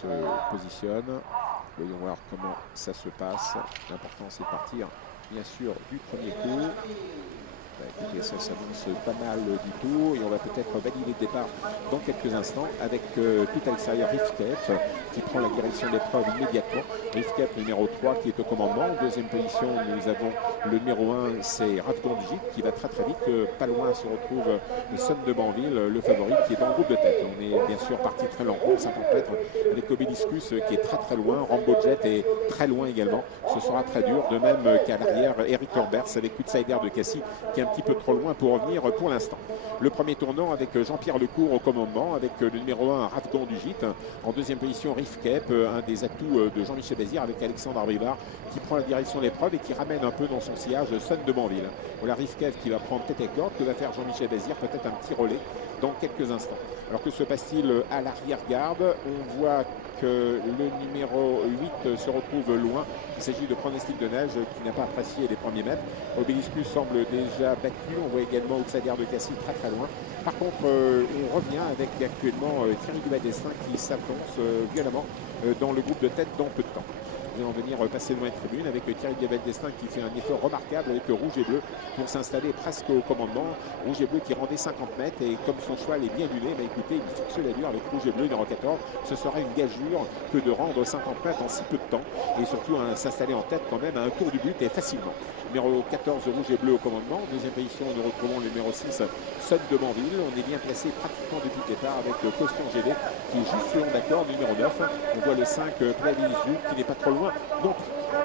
se positionne. Voyons voir comment ça se passe. L'important, c'est de partir, bien sûr, du premier coup. Bah, écoutez, ça s'annonce pas mal du tout et on va peut-être valider le départ dans quelques instants avec tout à l'extérieur Rifkep qui prend la direction d'épreuve immédiatement. Rifkep numéro 3 qui est au commandement. En deuxième position, nous avons le numéro 1, c'est Ravgandjit qui va très très vite. Pas loin se retrouve le Sun de Banville, le favori qui est dans le groupe de tête. On est bien sûr parti très lentement, 50 mètres avec Obeliscus qui est très très loin. Rambo Jet est très loin également. Ce sera très dur. De même qu'à l'arrière, Eric Lorbers avec Outsider de Cassis qui est un petit peu trop loin pour revenir pour l'instant. Le premier tournant avec Jean-Pierre Lecourt au commandement, avec le numéro 1 Ravgandjit. En deuxième position Rifkep, un des atouts de Jean-Michel Bazir avec Alexandre Arbivard qui prend la direction de l'épreuve et qui ramène un peu dans son sillage Sun de Banville. Voilà Rifkep qui va prendre tête et corde, que va faire Jean-Michel Bazir, peut-être un petit relais dans quelques instants. Alors que se passe-t-il à l'arrière-garde? On voit que le numéro 8 se retrouve loin. Il s'agit de Pronostic de Neige qui n'a pas apprécié les premiers mètres. Obeliscus semble déjà battu. On voit également Outsider de Cassis très très loin. Par contre, on revient avec actuellement Thierry Duvadestin qui s'avance violemment dans le groupe de tête dans peu de temps. Nous allons venir passer devant la tribune avec Thierry Duvadestin qui fait un effort remarquable avec Rouge et Bleu pour s'installer presque au commandement. Rouge et Bleu qui rendait 50 mètres et comme son cheval est bien luné, écoutez, il fixe l'allure avec Rouge et Bleu numéro 14. Ce sera une gageure que de rendre 50 mètres en si peu de temps et surtout s'installer en tête quand même à un tour du but et facilement. Numéro 14 Rouge et Bleu au commandement. En deuxième position, nous retrouvons le numéro 6 Sun de Banville. On est bien placé pratiquement depuis le départ avec Caution GD qui est juste le long d'accord, numéro 9. On voit le 5 Plavizu qui n'est pas trop loin. Donc,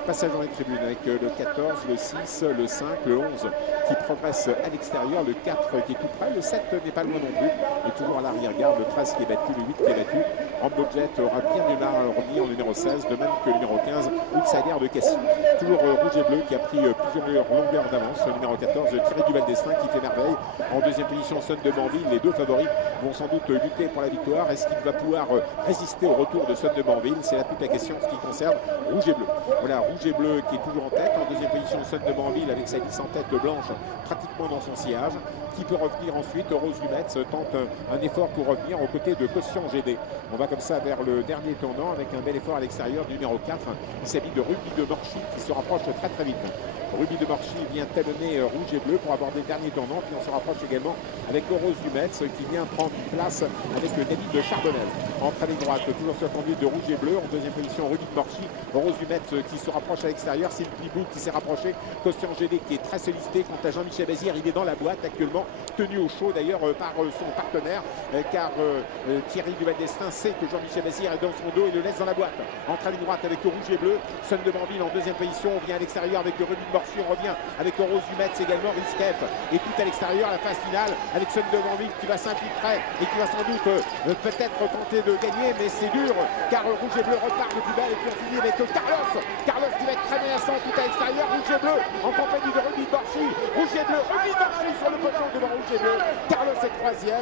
passage dans les tribunes avec le 14, le 6, le 5, le 11 qui progresse à l'extérieur, le 4 qui est tout près, le 7 n'est pas loin non plus, et toujours à l'arrière-garde, le 13 qui est battu, le 8 qui est battu. Rambo Jet aura bien du mal à revenir en numéro 16, de même que le numéro 15, Outsider de Cassis. Toujours Rouge et Bleu qui a pris plusieurs longueurs d'avance, le numéro 14, Thierry Duvadestin qui fait merveille. En deuxième position, Sun de Banville, les deux favoris vont sans doute lutter pour la victoire. Est-ce qu'il va pouvoir résister au retour de Sun de Banville? C'est là toute la question en ce qui concerne Rouge et Bleu. Voilà, Rouge et Bleu qui est toujours en tête. En deuxième position, Sun de Banville avec sa lisse en tête blanche pratiquement dans son sillage. Qui peut revenir ensuite? Rose Lumetz tente un effort pour revenir aux côtés de Caution GD. On va comme ça vers le dernier tournant avec un bel effort à l'extérieur du numéro 4. Il s'agit de Ruby de Morchy qui se rapproche très très vite. Ruby de Morchy vient talonner Rouge et Bleu pour aborder le dernier tournant. Puis on se rapproche également avec Rose Lumetz qui vient prendre place avec David de Charbonnel. En ligne droite, toujours sur la conduite de Rouge et Bleu. En deuxième position, Ruby de Morchy. Rose Lumetz qui se rapproche à l'extérieur. C'est le Pibou qui s'est rapproché. Caution GD qui est très sollicité. Quant à Jean-Michel Bazir, il est dans la boîte actuellement, tenu au chaud d'ailleurs par son partenaire, car Thierry Duvadestin sait que Jean-Michel Bazir est dans son dos et le laisse dans la boîte. Entre ligne droite avec Rouge et Bleu. Sun de Banville en deuxième position. On vient à l'extérieur avec Ruby de Morchy. On revient avec Rose Lumetz également. Rifkep et tout à l'extérieur. La phase finale avec Sun de Banville qui va s'infiltrer et qui va sans doute peut-être tenter de gagner, mais c'est dur car Rouge et Bleu repart le plus bel et puis on finit avec Carlos qui va être très menaçant tout à l'extérieur. Rouge et Bleu en compagnie de Ruby de Morchy. Rouge et Bleu, Ruby de Morchy sur le poteau devant Rouge et Bleu. Carlos est troisième.